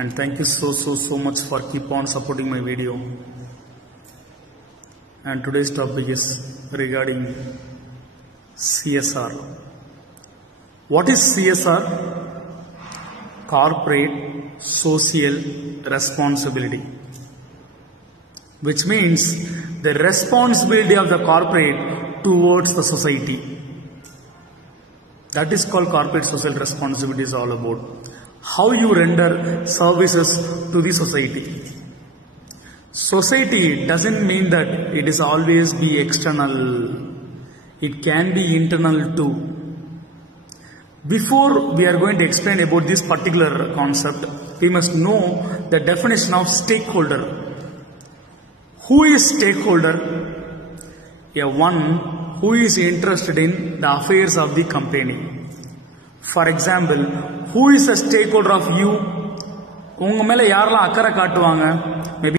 and thank you so much for keep on supporting my video. And today's topic is regarding CSR. What is CSR? Corporate Social Responsibility, which means the responsibility of the corporate towards the society. That is called corporate social responsibility. Is all about how you render services to the society. Society doesn't mean that it is always be external. It can be internal too. Before we are going to explain about this particular concept, we must know the definition of stakeholder. Who is stakeholder? A one who is interested in the affairs of the company. For example, who is a stakeholder of you? உங்க மேல யாரெல்லாம் அக்கறை காட்டுவாங்க? Maybe